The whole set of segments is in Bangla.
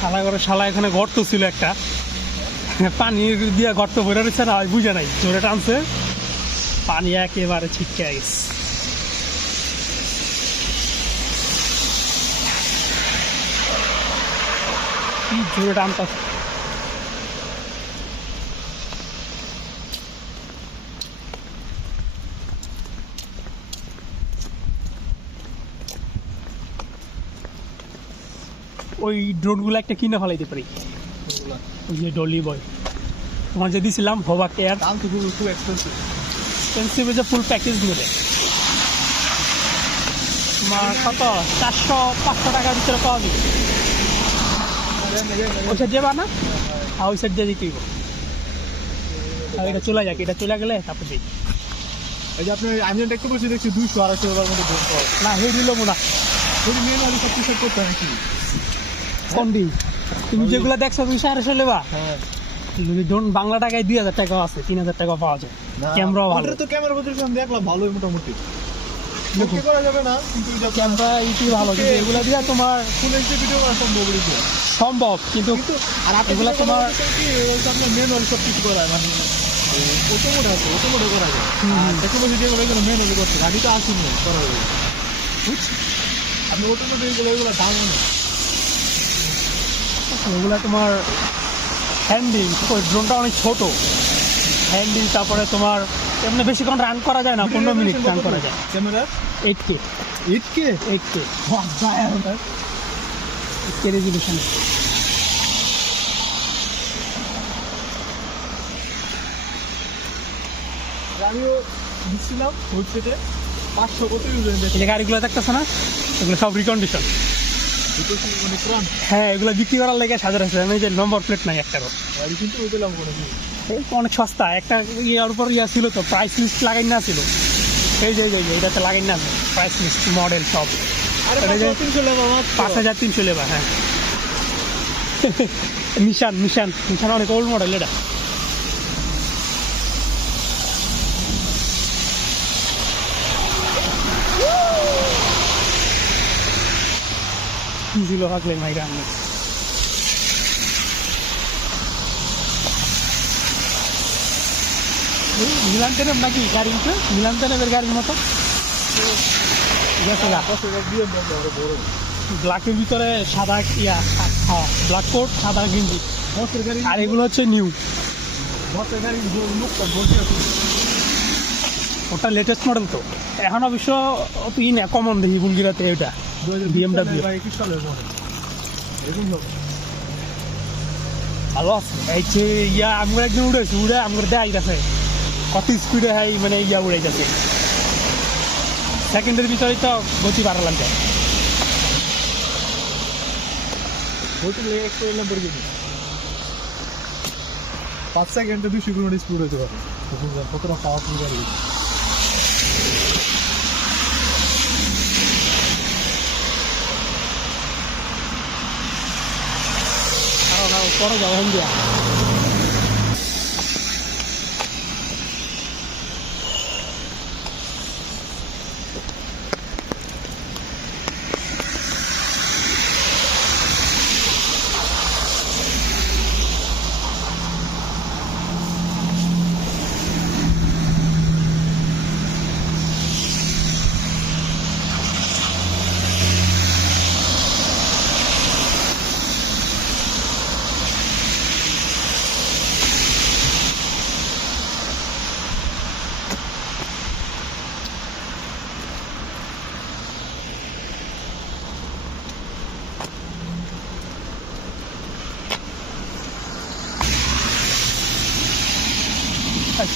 শালা করে শালা এখানে গর্ত ছিল একটা, পানি দিয়ে গর্ত ভরে রয়েছে না, বুঝে নাই, জোরে টানছে, পানি একেবারে ছিটকে গেছে। কি জোরে টানটা! ওই ড্রোনগুলো একটা কিনে ফেলাইতে পারি, ওই যে ডলি বয় তোমার যে দিয়েছিলাম হোবা কেয়ার, দাম তো খুব এক্সপেন্সিভ। এক্সপেন্সিভ যে ফুল প্যাকেজ নেবে তোমার কত 400-500 টাকার ভিতরে পাওয়া যাবে। ওই সাইড যাবা না? আর ওই সাইড দিয়ে দিতেই আর এটা চলে যাক, এটা চলে গেলে তারপর দিই। এই যে আপনি আমি দেখতে পাচ্ছি, দেখছি 200-250 টাকার মধ্যে ড্রোন পাওয়া যায়। না হেই দিল মোনা যদি মেন আলি সব কিছু করতে হয় নাকি? কন্ডি তুমি যেগুলো দেখছো 250 লেবা, হ্যাঁ যদি ড্রোন বাংলা টাকায় 2000 টাকা আছে, 3000 টাকা পাওয়া যায়। ক্যামেরাও ভালো, তো ক্যামেরা পজিশন দেখলাম ভালোই মোটামুটি। ওকে করা যাবে না কিন্তু এটা ক্যামেরা ইটি ভালো, কিন্তু এগুলো দিয়ে তোমার ফুল এইচডি ভিডিও করা সম্ভব হইছে। সম্ভব, কিন্তু আর আপনি এগুলা তোমার কি আপনার ম্যানুয়ালি সব কিছু করা হয়, মানে অটোমোড আছে, অটোমোডে করা যায়। আর টেকনোলজি দিয়ে এগুলো ম্যানুয়ালি করছে, গাড়ি তো আসেনি করা হবে, বুঝছি। আপনি অটোমোড এগুলো দাম নেই, এগুলো তোমার হ্যান্ডিল, ড্রোনটা অনেক ছোট হ্যান্ডিল, তারপরে তোমার এমনি বেশিক্ষণ রান করা যায় না, 15 মিনিট রান করা যায়। Camera 8K 8K resolution. আমিও দিচ্ছিলাম হোলসেটে 500 কত ইউজ এই যে গাড়িগুলো দেখতেছে না, এগুলো সব রিকন্ডিশন। মানে পুরান হ্যাঁ, এগুলো বিক্রি করার লেগে সাজার আছে, আমি যে নম্বর প্লেট নাই একটারও। গাড়ি কিন্তু ওই পেলাম কোনো অনেক সস্তা, একটা ইয়ার উপর ইয়া ছিল তো, প্রাইস লিস্ট লাগাই না ছিল, এই যে এটাতে লাগাই না প্রাইস লিস্ট মডেল সব। আরে 300 টাকা মাত্র, 5300 লেবা। হ্যাঁ নিশান অনেক ওল্ড মডেল এটা। কি ছিল হাকলে মাইরা আমি মিলান টেনেম নাকি গাড়ি, মিলান টেনেমের গাড়ির মতো গেছে গা। ব্ল্যাকের ভিতরে সাদা ইয়া, ব্ল্যাক কোট সাদা গেঞ্জি, বসের গাড়ি। আর এগুলো হচ্ছে নিউ। বসের গাড়ি লুকটা বসে আছে, ওটা লেটেস্ট মডেল তো, এখন অবশ্য অত ই না, কমন দেখি বুলগিরাতে এটা BMW 21 সালের মডেল এরকম লোক ভালো আছে। এই যে ইয়া আমরা একদিন উড়েছি, উড়ে আমরা দেখাই গেছে কত স্পিডে হয়, মানে ইয়া উড়ে গেছে, সেকেন্ডের ভিতরেই তো গতি বাড়ালাম যায়। বলতে লেগে এক্সপোর্ট ল্যাম্বরগিনি 5 সেকেন্ডে 200 কিলোমিটার স্পিড হতে পারে, কতটা পাওয়ারফুল গাড়ি। পরে যাবো ইন্ডিয়া।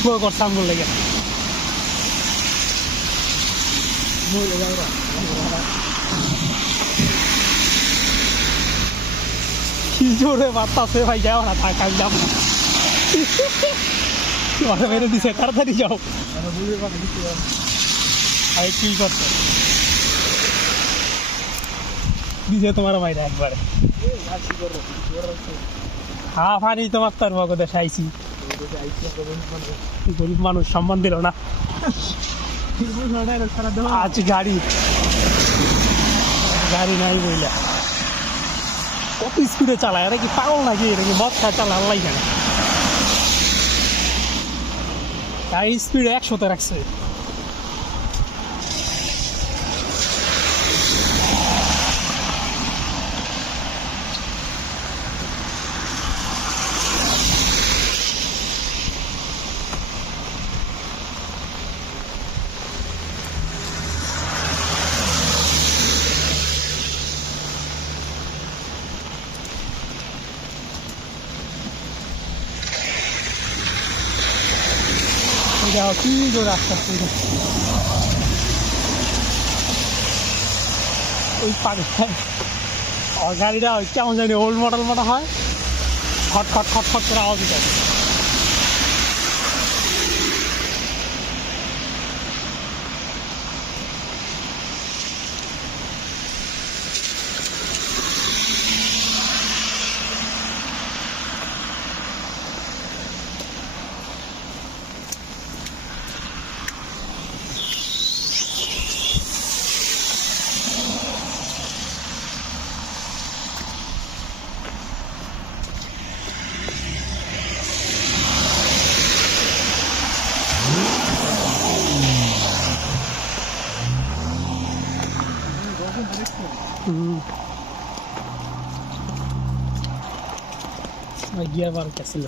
শুয়ে করতাম বলে গেছে কি জোরে বাতাসে ভাই, যাও না, থাক আমি যাবো না, মাথা মেরে দিছে, তাড়াতাড়ি যাও। আরে কি করছো দিছে তোমার ভাইরা একবারে, হ্যাঁ পানি তোমার তার মগদে খাইছি, গরিব মানুষ সম্মান দিল না। আজ গাড়ি নাই বইলা কত স্পিডে চালায়, এটা কি পাগল নাকি, এটা কি মদ খায় চালায় আল্লাহ জানে। গাড়ির স্পিড 100-তে রাখছে। দেখো কি জোরে আসতে ওই পাগে ওর গাড়িটা ওই কেমন জানি ওল্ড মডেল মনে হয়, খট খট খট খট করে আওয়াজ দিতে। গিয়ার বার গেছিল।